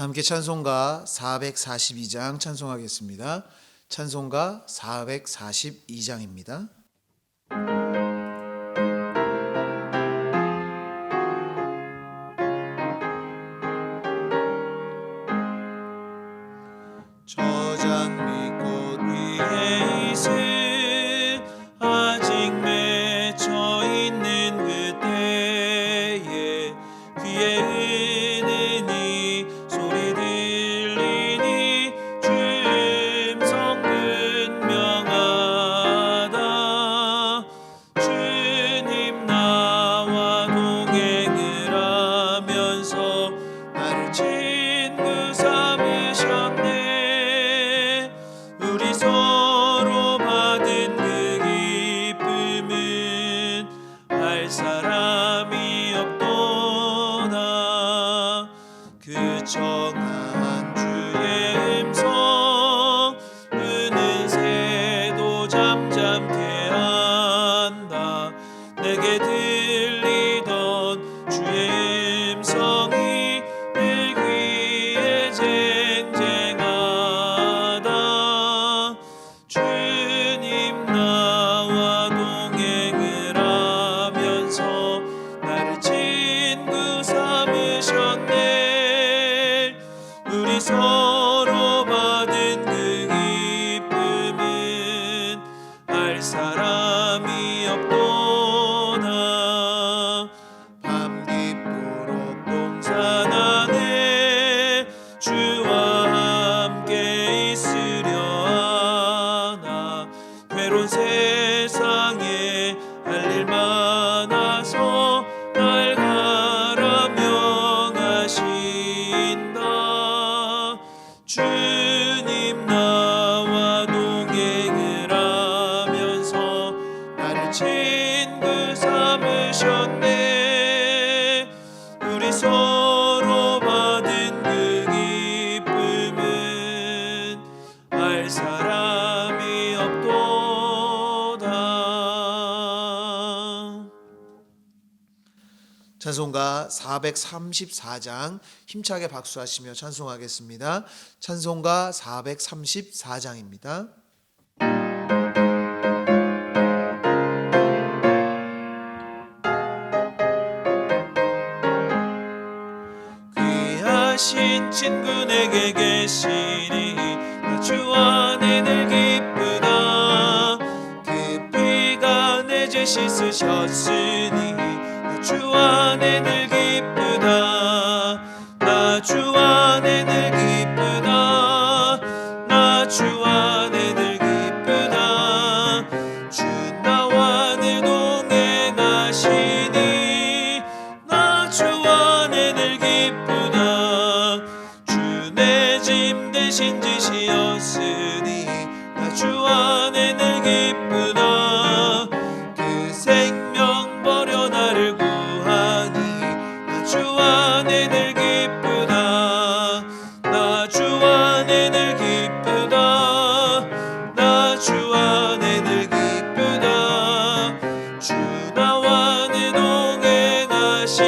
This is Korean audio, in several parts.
함께 찬송가 442장 찬송하겠습니다. 찬송가 442장입니다. 저장미 꽃 위에 있을 아직 맺혀 있는 그때에 귀에 은은히 소리 들리니 주 음성 분명하다. 주님 나와 동행을 하면서 나를 친구 삼으셨네. 우리 서로 받은 그 기쁨은 알 사람이 없도다. 그 정한 주의 음성 우는 새도 잠잠케 한다. 내게 들리던 주의 음성이 늘 귀에 쟁쟁하다. 주님 나와 동행을 하면서 나를 친구 삼으셨네. 우리 서로 받은 그 기쁨은 알 사람이 없도다. 밤 깊도록 동산 안에 주와 함께 있으려 하나. 괴로운 세상에 할 일 많아서 날 가라 명하신다. 주님 나와 동행을 하면서 나를 친구 삼으셨네. 우리 서로 받은 그 기쁨은 알 사람이 없도다. 찬송가 434장 힘차게 박수하시며 찬송하겠습니다. 찬송가 434장입니다. 귀하신 친구 내게 계시니 나 주 안에 늘 기쁘다. 그 피가 내 죄 씻으셨으니 나 주 안에 늘 기쁘다. 나 주 안에 늘 기쁘다. 나 주 안에 늘 기쁘다. 주 나와 늘 동행하시니 나 주 안에 늘 기쁘다. 주 내 짐 대신 지시었으니 나 주 안에 늘 기쁘다. 그 생명 버려 나를 구하니 나 주 안에 늘 기쁘다. 나 주 안에 늘 기쁘다. 나 주 안에 늘 기쁘다. 주 나와 늘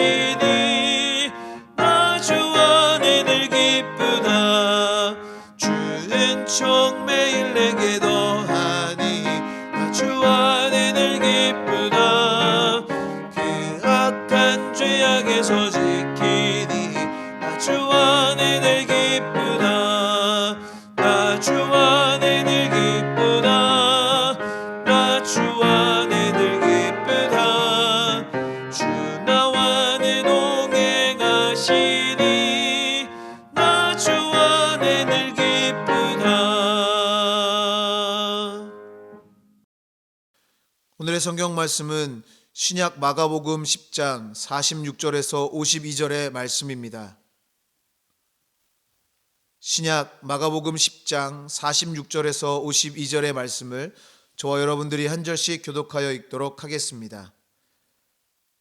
동행하시니 나 주 안에 늘 기쁘다. 주 은총 매일 내게 더하니 나 주 안에 늘 기쁘다. 그 악한 죄악에서 지키니 나 주 안에 늘 기쁘다. 나 주 안에 늘 기쁘다. 나 주 안에 늘 기쁘다. 주 나와 늘 동행하시니 나 주 안에 늘 기쁘다. 오늘의 성경 말씀은 신약 마가복음 10장 46절에서 52절의 말씀입니다. 신약 마가복음 10장 46절에서 52절의 말씀을 저와 여러분들이 한 절씩 교독하여 읽도록 하겠습니다.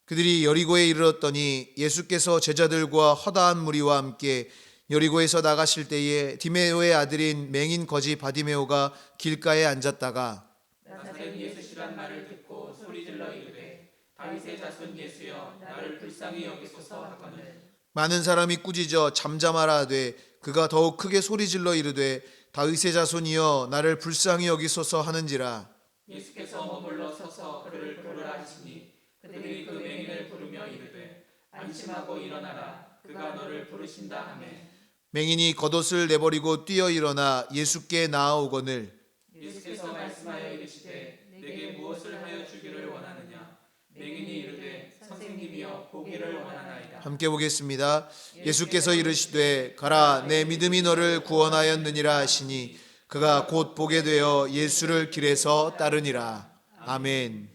그들이 여리고에 이르렀더니 예수께서 제자들과 허다한 무리와 함께 여리고에서 나가실 때에 디메오의 아들인 맹인 거지 바디메오가 길가에 앉았다가 나사렛 예수시란 말을 듣고 소리질러 이르되 다윗의 자손 예수여 나를 불쌍히 여기소서 하거늘 많은 사람이 꾸짖어 잠잠하라 하되 그가 더욱 크게 소리질러 이르되 다윗의 자손이여 나를 불쌍히 여기소서 하는지라. 예수께서 머물러 서서 그를 부르라 하시니 그들이 그 맹인을 부르며 이르되 안심하고 일어나라 그가 너를 부르신다 하매 맹인이 겉옷을 내버리고 뛰어 일어나 예수께 나아오거늘 예수께서 말씀하여 이르시되 내게 무엇을 하여 주기를 원하느냐 맹인이 이르되 선생님이여 보기를 원하나이다. 함께 보겠습니다. 예수께서 이르시되 가라 내 믿음이 너를 구원하였느니라 하시니 그가 곧 보게 되어 예수를 길에서 따르니라. 아멘.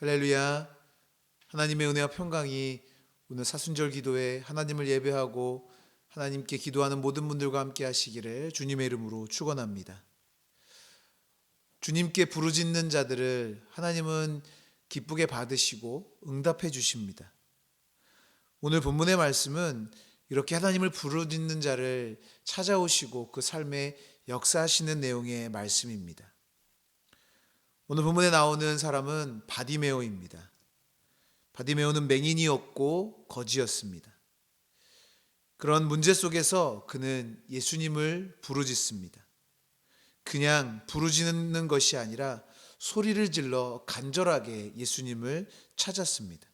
할렐루야. 하나님의 은혜와 평강이 오늘 사순절 기도에 하나님을 예배하고 하나님께 기도하는 모든 분들과 함께 하시기를 주님의 이름으로 축원합니다. 주님께 부르짖는 자들을 하나님은 기쁘게 받으시고 응답해 주십니다. 오늘 본문의 말씀은 이렇게 하나님을 부르짖는 자를 찾아오시고 그 삶에 역사하시는 내용의 말씀입니다. 오늘 본문에 나오는 사람은 바디메오입니다. 바디메오는 맹인이었고 거지였습니다. 그런 문제 속에서 그는 예수님을 부르짖습니다. 그냥 부르짖는 것이 아니라 소리를 질러 간절하게 예수님을 찾았습니다.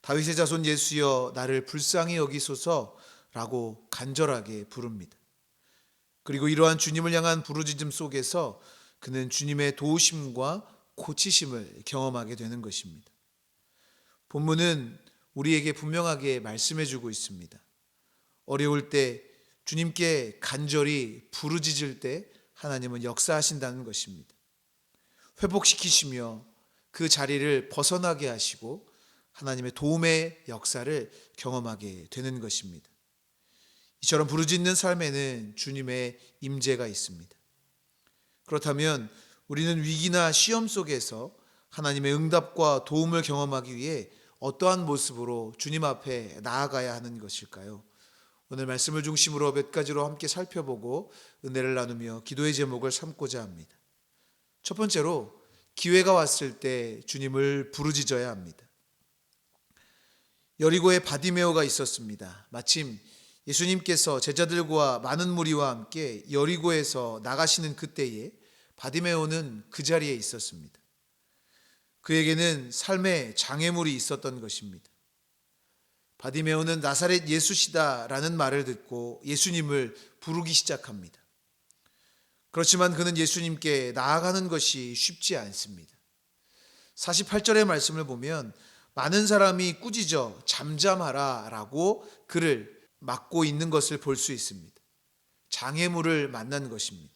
다윗의 자손 예수여 나를 불쌍히 여기소서라고 간절하게 부릅니다. 그리고 이러한 주님을 향한 부르짖음 속에서 그는 주님의 도우심과 고치심을 경험하게 되는 것입니다. 본문은 우리에게 분명하게 말씀해 주고 있습니다. 어려울 때 주님께 간절히 부르짖을 때 하나님은 역사하신다는 것입니다. 회복시키시며 그 자리를 벗어나게 하시고 하나님의 도움의 역사를 경험하게 되는 것입니다. 이처럼 부르짖는 삶에는 주님의 임재가 있습니다. 그렇다면 우리는 위기나 시험 속에서 하나님의 응답과 도움을 경험하기 위해 어떠한 모습으로 주님 앞에 나아가야 하는 것일까요? 오늘 말씀을 중심으로 몇 가지로 함께 살펴보고 은혜를 나누며 기도의 제목을 삼고자 합니다. 첫 번째로 기회가 왔을 때 주님을 부르짖어야 합니다. 여리고에 바디메오가 있었습니다. 마침 예수님께서 제자들과 많은 무리와 함께 여리고에서 나가시는 그때에 바디메오는 그 자리에 있었습니다. 그에게는 삶의 장애물이 있었던 것입니다. 바디메오는 나사렛 예수시다라는 말을 듣고 예수님을 부르기 시작합니다. 그렇지만 그는 예수님께 나아가는 것이 쉽지 않습니다. 48절의 말씀을 보면 많은 사람이 꾸짖어 잠잠하라 라고 그를 막고 있는 것을 볼 수 있습니다. 장애물을 만난 것입니다.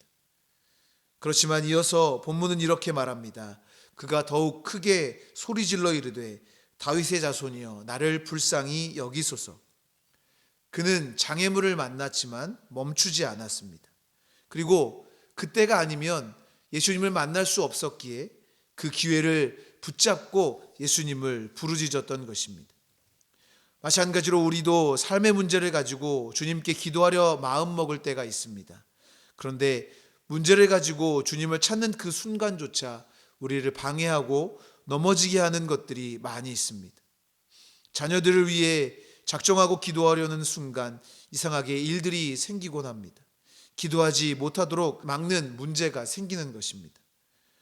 그렇지만 이어서 본문은 이렇게 말합니다. 그가 더욱 크게 소리질러 이르되 다윗의 자손이여 나를 불쌍히 여기소서. 그는 장애물을 만났지만 멈추지 않았습니다. 그리고 그때가 아니면 예수님을 만날 수 없었기에 그 기회를 붙잡고 예수님을 부르짖었던 것입니다. 마찬가지로 우리도 삶의 문제를 가지고 주님께 기도하려 마음먹을 때가 있습니다. 그런데 문제를 가지고 주님을 찾는 그 순간조차 우리를 방해하고 넘어지게 하는 것들이 많이 있습니다. 자녀들을 위해 작정하고 기도하려는 순간 이상하게 일들이 생기곤 합니다. 기도하지 못하도록 막는 문제가 생기는 것입니다.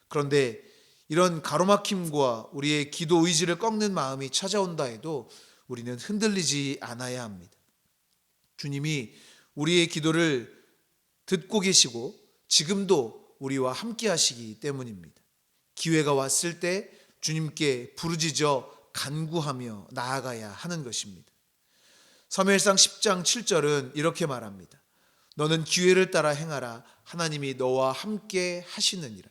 그런데 이런 가로막힘과 우리의 기도 의지를 꺾는 마음이 찾아온다 해도 우리는 흔들리지 않아야 합니다. 주님이 우리의 기도를 듣고 계시고 지금도 우리와 함께 하시기 때문입니다. 기회가 왔을 때 주님께 부르짖어 간구하며 나아가야 하는 것입니다. 사무엘상 10장 7절은 이렇게 말합니다. 너는 기회를 따라 행하라. 하나님이 너와 함께 하시느니라.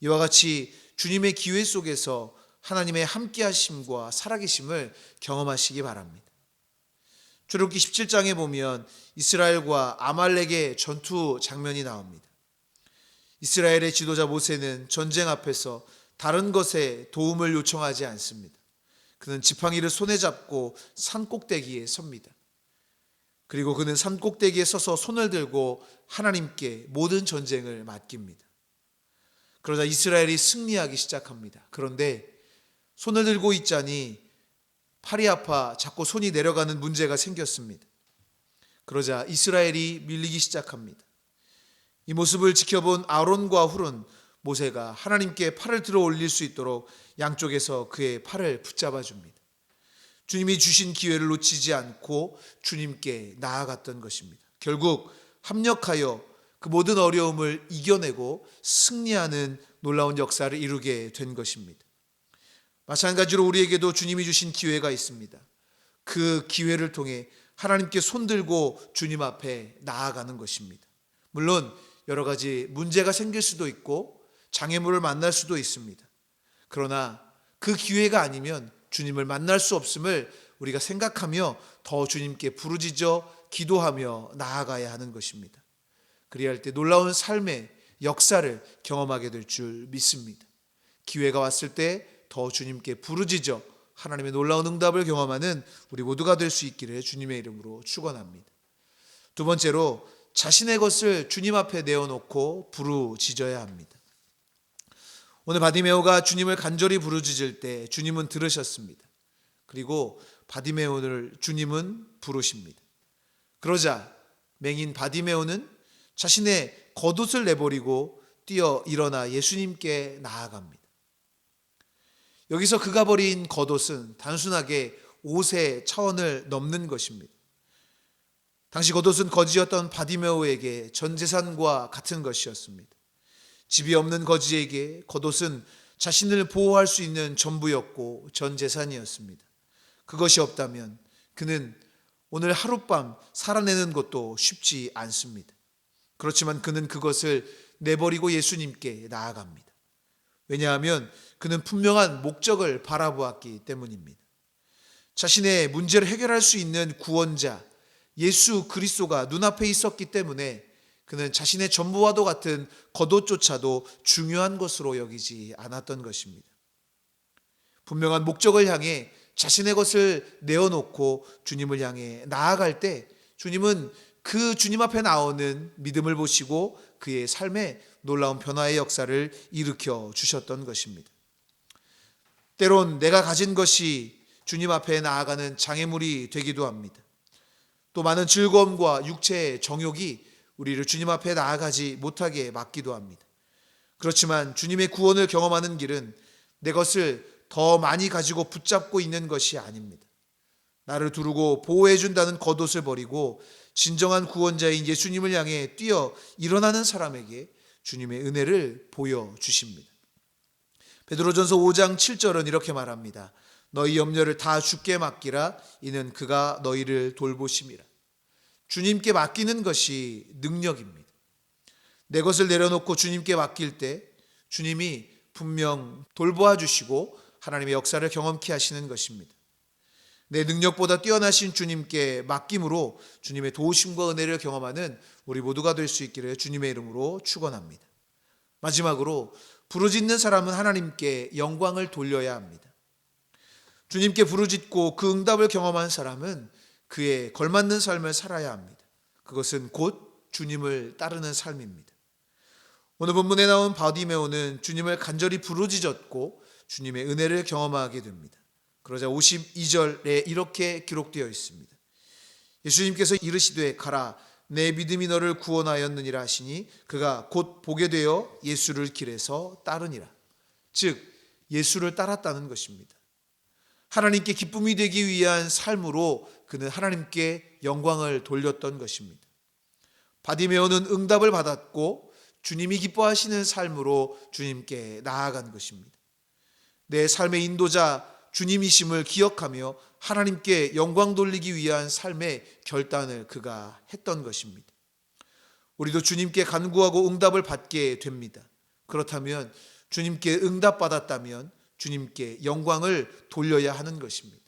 이와 같이 주님의 기회 속에서 하나님의 함께 하심과 살아계심을 경험하시기 바랍니다. 출애굽기 17장에 보면 이스라엘과 아말렉의 전투 장면이 나옵니다. 이스라엘의 지도자 모세는 전쟁 앞에서 다른 것에 도움을 요청하지 않습니다. 그는 지팡이를 손에 잡고 산 꼭대기에 섭니다. 그리고 그는 산 꼭대기에 서서 손을 들고 하나님께 모든 전쟁을 맡깁니다. 그러자 이스라엘이 승리하기 시작합니다. 그런데 손을 들고 있자니 팔이 아파 자꾸 손이 내려가는 문제가 생겼습니다. 그러자 이스라엘이 밀리기 시작합니다. 이 모습을 지켜본 아론과 훌은 모세가 하나님께 팔을 들어 올릴 수 있도록 양쪽에서 그의 팔을 붙잡아 줍니다. 주님이 주신 기회를 놓치지 않고 주님께 나아갔던 것입니다. 결국 합력하여 그 모든 어려움을 이겨내고 승리하는 놀라운 역사를 이루게 된 것입니다. 마찬가지로 우리에게도 주님이 주신 기회가 있습니다. 그 기회를 통해 하나님께 손들고 주님 앞에 나아가는 것입니다. 물론 여러 가지 문제가 생길 수도 있고 장애물을 만날 수도 있습니다. 그러나 그 기회가 아니면 주님을 만날 수 없음을 우리가 생각하며 더 주님께 부르짖어 기도하며 나아가야 하는 것입니다. 그래야 할 때 놀라운 삶의 역사를 경험하게 될 줄 믿습니다. 기회가 왔을 때 더 주님께 부르짖어 하나님의 놀라운 응답을 경험하는 우리 모두가 될 수 있기를 주님의 이름으로 축원합니다. 두 번째로 자신의 것을 주님 앞에 내어놓고 부르짖어야 합니다. 오늘 바디메오가 주님을 간절히 부르짖을 때 주님은 들으셨습니다. 그리고 바디메오를 주님은 부르십니다. 그러자 맹인 바디메오는 자신의 겉옷을 내버리고 뛰어 일어나 예수님께 나아갑니다. 여기서 그가 버린 겉옷은 단순하게 옷의 차원을 넘는 것입니다. 당시 겉옷은 거지였던 바디메오에게 전 재산과 같은 것이었습니다. 집이 없는 거지에게 겉옷은 자신을 보호할 수 있는 전부였고 전 재산이었습니다. 그것이 없다면 그는 오늘 하룻밤 살아내는 것도 쉽지 않습니다. 그렇지만 그는 그것을 내버리고 예수님께 나아갑니다. 왜냐하면 그는 분명한 목적을 바라보았기 때문입니다. 자신의 문제를 해결할 수 있는 구원자 예수 그리스도가 눈앞에 있었기 때문에 그는 자신의 전부와도 같은 겉옷조차도 중요한 것으로 여기지 않았던 것입니다. 분명한 목적을 향해 자신의 것을 내어놓고 주님을 향해 나아갈 때 주님은 그 주님 앞에 나오는 믿음을 보시고 그의 삶에 놀라운 변화의 역사를 일으켜 주셨던 것입니다. 때론 내가 가진 것이 주님 앞에 나아가는 장애물이 되기도 합니다. 또 많은 즐거움과 육체의 정욕이 우리를 주님 앞에 나아가지 못하게 막기도 합니다. 그렇지만 주님의 구원을 경험하는 길은 내 것을 더 많이 가지고 붙잡고 있는 것이 아닙니다. 나를 두르고 보호해 준다는 겉옷을 버리고 진정한 구원자인 예수님을 향해 뛰어 일어나는 사람에게 주님의 은혜를 보여주십니다. 베드로전서 5장 7절은 이렇게 말합니다. 너희 염려를 다 주께 맡기라. 이는 그가 너희를 돌보심이라. 주님께 맡기는 것이 능력입니다. 내 것을 내려놓고 주님께 맡길 때 주님이 분명 돌보아 주시고 하나님의 역사를 경험케 하시는 것입니다. 내 능력보다 뛰어나신 주님께 맡김으로 주님의 도우심과 은혜를 경험하는 우리 모두가 될 수 있기를 주님의 이름으로 축원합니다. 마지막으로 부르짖는 사람은 하나님께 영광을 돌려야 합니다. 주님께 부르짖고 그 응답을 경험한 사람은 그에 걸맞는 삶을 살아야 합니다. 그것은 곧 주님을 따르는 삶입니다. 오늘 본문에 나온 바디메오는 주님을 간절히 부르짖었고 주님의 은혜를 경험하게 됩니다. 그러자 52절에 이렇게 기록되어 있습니다. 예수님께서 이르시되 가라 내 믿음이 너를 구원하였느니라 하시니 그가 곧 보게 되어 예수를 길에서 따르니라. 즉 예수를 따랐다는 것입니다. 하나님께 기쁨이 되기 위한 삶으로 그는 하나님께 영광을 돌렸던 것입니다. 바디메오는 응답을 받았고 주님이 기뻐하시는 삶으로 주님께 나아간 것입니다. 내 삶의 인도자 주님이심을 기억하며 하나님께 영광 돌리기 위한 삶의 결단을 그가 했던 것입니다. 우리도 주님께 간구하고 응답을 받게 됩니다. 그렇다면 주님께 응답받았다면 주님께 영광을 돌려야 하는 것입니다.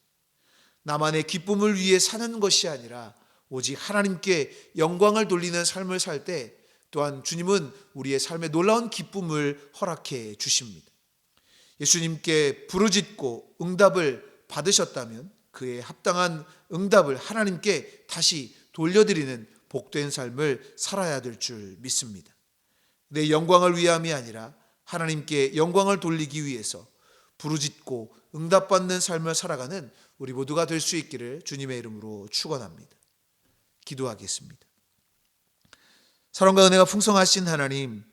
나만의 기쁨을 위해 사는 것이 아니라 오직 하나님께 영광을 돌리는 삶을 살 때 또한 주님은 우리의 삶에 놀라운 기쁨을 허락해 주십니다. 예수님께 부르짖고 응답을 받으셨다면 그의 합당한 응답을 하나님께 다시 돌려드리는 복된 삶을 살아야 될 줄 믿습니다. 내 영광을 위함이 아니라 하나님께 영광을 돌리기 위해서 부르짖고 응답받는 삶을 살아가는 우리 모두가 될 수 있기를 주님의 이름으로 축원합니다. 기도하겠습니다. 사랑과 은혜가 풍성하신 하나님,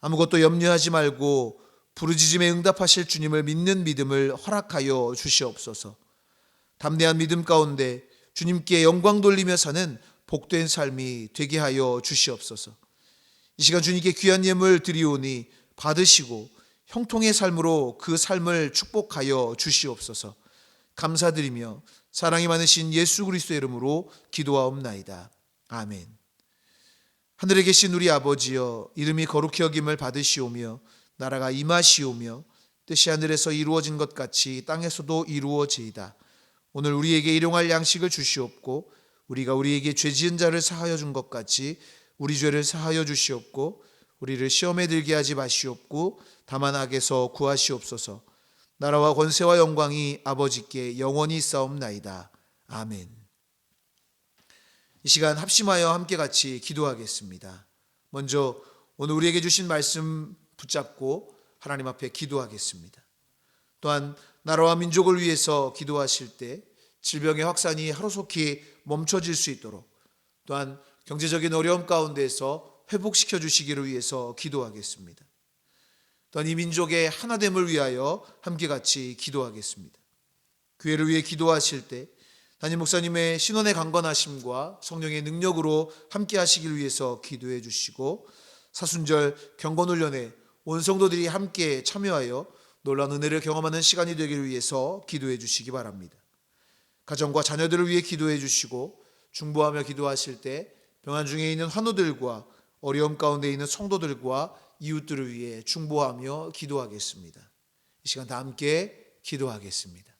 아무것도 염려하지 말고 부르짖음에 응답하실 주님을 믿는 믿음을 허락하여 주시옵소서. 담대한 믿음 가운데 주님께 영광 돌리며 사는 복된 삶이 되게 하여 주시옵소서. 이 시간 주님께 귀한 예물 드리오니 받으시고 형통의 삶으로 그 삶을 축복하여 주시옵소서. 감사드리며 사랑이 많으신 예수 그리스도의 이름으로 기도하옵나이다. 아멘. 하늘에 계신 우리 아버지여, 이름이 거룩히 여김을 받으시오며 나라가 임하시오며 뜻이 하늘에서 이루어진 것 같이 땅에서도 이루어지이다. 오늘 우리에게 일용할 양식을 주시옵고 우리가 우리에게 죄 지은 자를 사하여 준 것 같이 우리 죄를 사하여 주시옵고 우리를 시험에 들게 하지 마시옵고 다만 악에서 구하시옵소서. 나라와 권세와 영광이 아버지께 영원히 있사옵나이다. 아멘. 이 시간 합심하여 함께 같이 기도하겠습니다. 먼저 오늘 우리에게 주신 말씀 붙잡고 하나님 앞에 기도하겠습니다. 또한 나라와 민족을 위해서 기도하실 때 질병의 확산이 하루속히 멈춰질 수 있도록, 또한 경제적인 어려움 가운데서 회복시켜 주시기를 위해서 기도하겠습니다. 또한 이 민족의 하나됨을 위하여 함께 같이 기도하겠습니다. 교회를 위해 기도하실 때 담임 목사님의 신원의 강건하심과 성령의 능력으로 함께 하시기를 위해서 기도해 주시고, 사순절 경건훈련에 온 성도들이 함께 참여하여 놀라운 은혜를 경험하는 시간이 되기를 위해서 기도해 주시기 바랍니다. 가정과 자녀들을 위해 기도해 주시고, 중보하며 기도하실 때 병환 중에 있는 환우들과 어려움 가운데 있는 성도들과 이웃들을 위해 중보하며 기도하겠습니다. 이 시간 다 함께 기도하겠습니다.